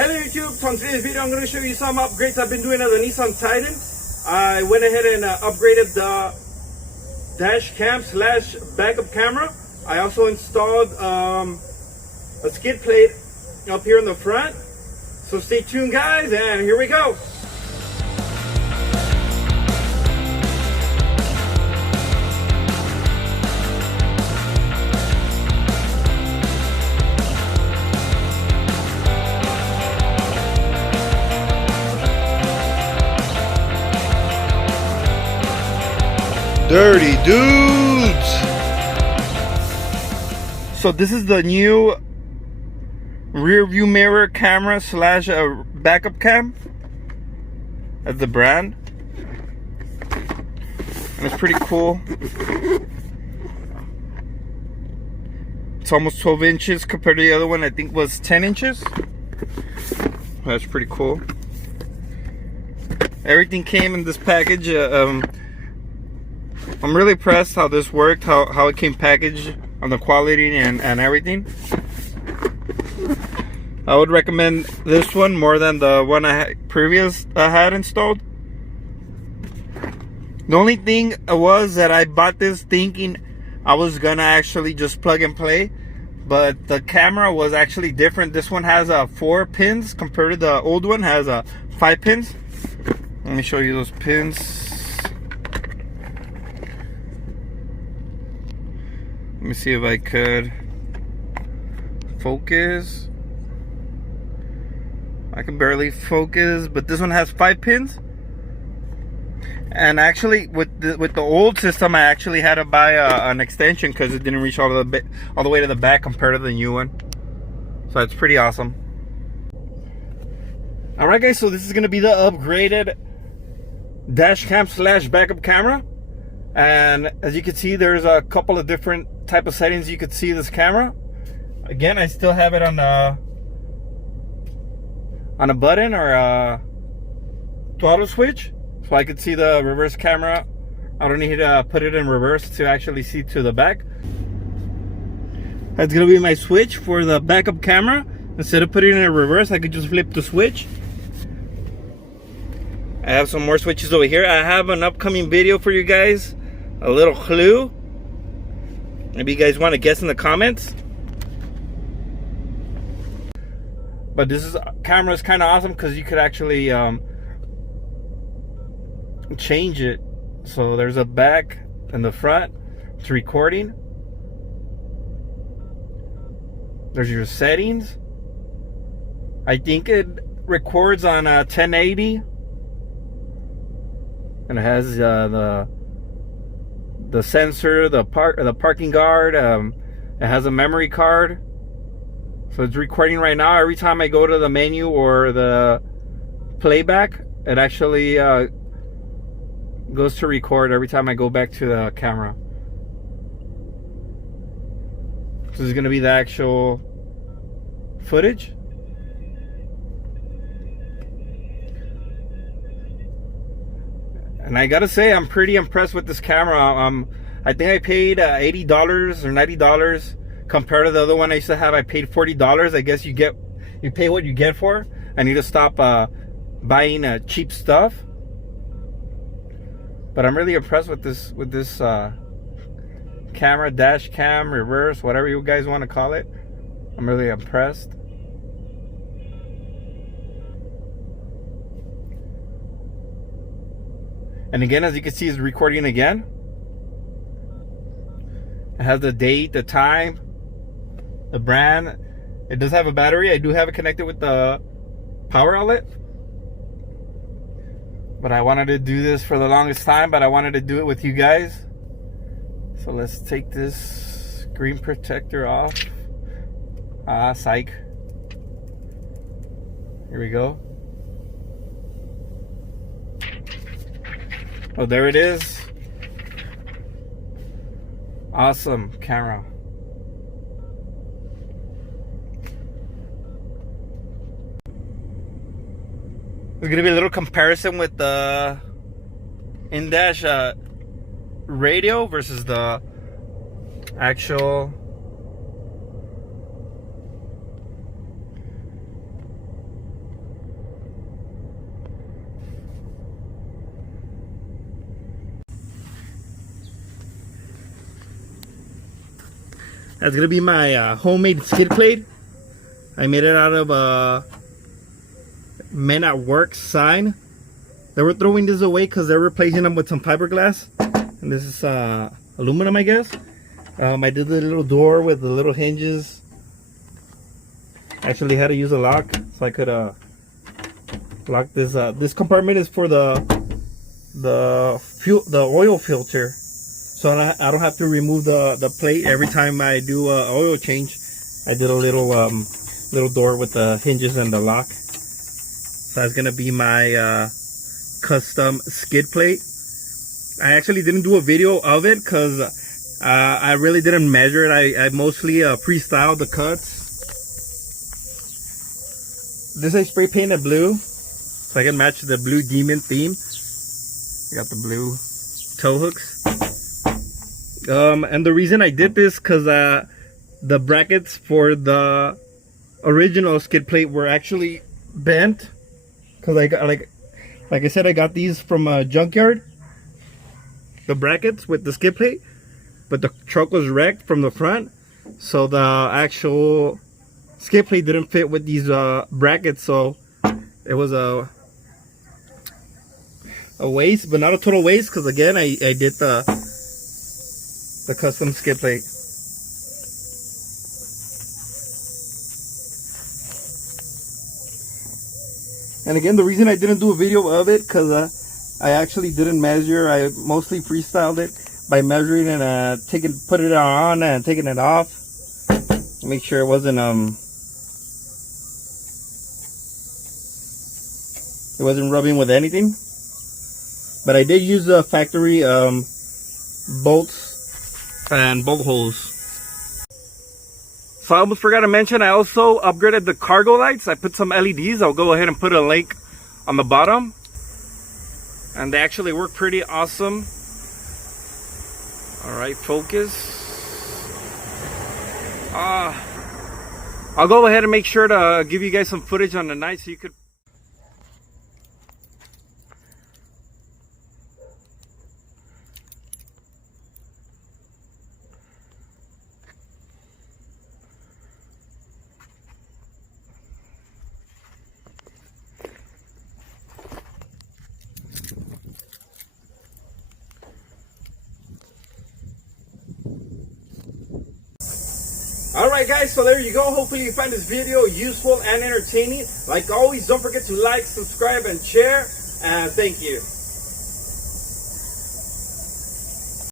Hello YouTube, so in today's video I'm going to show you some upgrades I've been doing on the Nissan Titan. I went ahead and upgraded the dash cam slash backup camera. I also installed a skid plate up here in the front. So stay tuned guys, and here we go. Drity Dudes! So this is the new rear view mirror camera slash backup cam. That's the brand. And it's pretty cool. It's almost 12 inches compared to the other one I think was 10 inches. That's pretty cool. Everything came in this package. I'm really impressed how this worked, how it came packaged, on the quality and everything. I would recommend this one more than the one I had installed. The only thing was that I bought this thinking I was gonna actually just plug and play, but the camera was actually different. This one has 4 pins compared to the old one has 5 pins. Let me show you those pins. Let me see if I could focus. I can barely focus, but this one has 5 pins. And actually, with the old system, I actually had to buy an extension because it didn't reach all the way to the back compared to the new one. So it's pretty awesome. All right, guys. So this is gonna be the upgraded dash cam slash backup camera. And as you can see, there's a couple of different type of settings you could see this camera. Again, I still have it on a button or a throttle switch, so I could see the reverse camera. I don't need to put it in reverse to actually see to the back. That's gonna be my switch for the backup camera. Instead of putting it in reverse, I could just flip the switch. I have some more switches over here. I have an upcoming video for you guys, a little clue. Maybe you guys want to guess in the comments. But this camera is kind of awesome because you could actually change it. So there's a back and the front. It's recording. There's your settings. I think it records on 1080. And it has the sensor, the parking guard. It has a memory card, so it's recording right now. Every time I go to the menu or the playback, it actually goes to record every time I go back to the camera. So this is going to be the actual footage. And I gotta say, I'm pretty impressed with this camera. I think I paid $80 or $90 compared to the other one I used to have. I paid $40. I guess you pay what you get for. I need to stop buying cheap stuff. But I'm really impressed with this camera, dash cam, reverse, whatever you guys want to call it. I'm really impressed. And again, as you can see, it's recording again. It has the date, the time, the brand. It does have a battery. I do have it connected with the power outlet. But I wanted to do this for the longest time, but I wanted to do it with you guys. So let's take this screen protector off. Psych. Here we go. Oh, there it is. Awesome camera. There's gonna be a little comparison with the in-dash radio versus the actual That's gonna be my homemade skid plate. I made it out of a Men at Work sign. They were throwing this away because they're replacing them with some fiberglass, and this is aluminum, I guess. I did the little door with the little hinges. Actually had to use a lock so I could lock this. This compartment is for the oil filter, so I don't have to remove the plate every time I do oil change. I did a little door with the hinges and the lock. So that's gonna be my custom skid plate. I actually didn't do a video of it because I really didn't measure it. I mostly freestyled the cuts. This I spray painted blue so I can match the blue demon theme. I got the blue toe hooks. And the reason I did this because the brackets for the original skid plate were actually bent. Because I got like I said, I got these from a junkyard. The brackets with the skid plate, but the truck was wrecked from the front, so the actual skid plate didn't fit with these brackets. So it was a waste, but not a total waste, because again I did the custom skid plate. And again, the reason I didn't do a video of it because I actually didn't measure. I mostly freestyled it by measuring and put it on and taking it off. Make sure it wasn't rubbing with anything. But I did use the factory bolts and bolt holes. So I almost forgot to mention, I also upgraded the cargo lights. I put some LEDs. I'll go ahead and put a link on the bottom. And they actually work pretty awesome. Alright, focus. I'll go ahead and make sure to give you guys some footage on the night so you could... Alright guys, so there you go. Hopefully you find this video useful and entertaining. Like always, don't forget to like, subscribe, and share. And thank you.